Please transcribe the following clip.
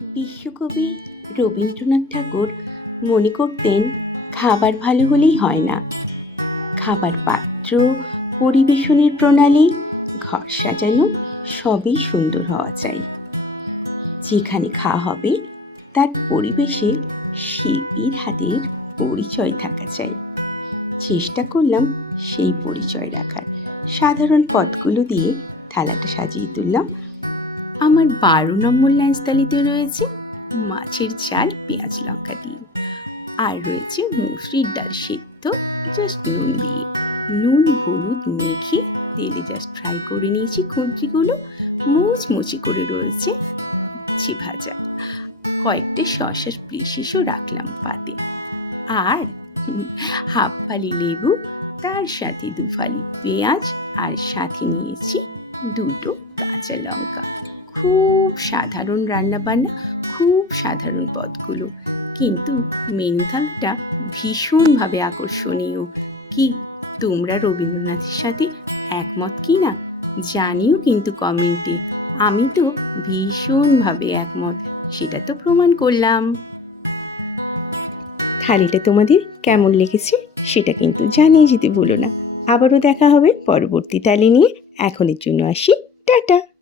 বিশ্বকবি রবীন্দ্রনাথ ঠাকুর মনে করতেন, খাবার ভালো হলেই হয় না। খাবার পাত্র, পরিবেশনের প্রণালী, ঘর সাজানো সবই সুন্দর হওয়া চাই। যেখানে খাওয়া হবে, তার পরিবেশে শিল্পীর হাতের পরিচয় থাকা চাই। চেষ্টা করলাম সেই পরিচয় রাখার। সাধারণ পথগুলো দিয়ে থালাটা সাজিয়ে তুললাম। আমার বারো নম্বর ল্যান্স থালিতে রয়েছে মাছের চাল, পেঁয়াজ লঙ্কা দিয়ে। আর রয়েছে মুসরির ডাল সেদ্ধ জাস্ট নুন দিয়ে। নুন, হলুদ মেখে তেলে জাস্ট ফ্রাই করে নিয়েছি কুঞ্চিগুলো মুচমুচি করে রয়েছে উচ্ছে ভাজা। কয়েকটা শসার পিসিসও রাখলাম পাতে। আর হাফ ফালি লেবু, তার সাথে দু ফালি পেঁয়াজ, আর সাথে নিয়েছি দুটো কাঁচা লঙ্কা। খুব সাধারণ রান্নাবান্না, খুব সাধারণ পদগুলো। কিন্তু মেনু ভীষণভাবে আকর্ষণীয়। কি, তোমরা রবীন্দ্রনাথের সাথে একমত কি না? জানিও কিন্তু কমেন্টে। আমি তো ভীষণভাবে একমত, সেটা তো প্রমাণ করলাম। থালিটা তোমাদের কেমন লেগেছে, সেটা কিন্তু জানিয়ে যেতে ভুলো না। আবারও দেখা হবে পরবর্তী থালি নিয়ে। এখনের জন্য আসি, টাটা।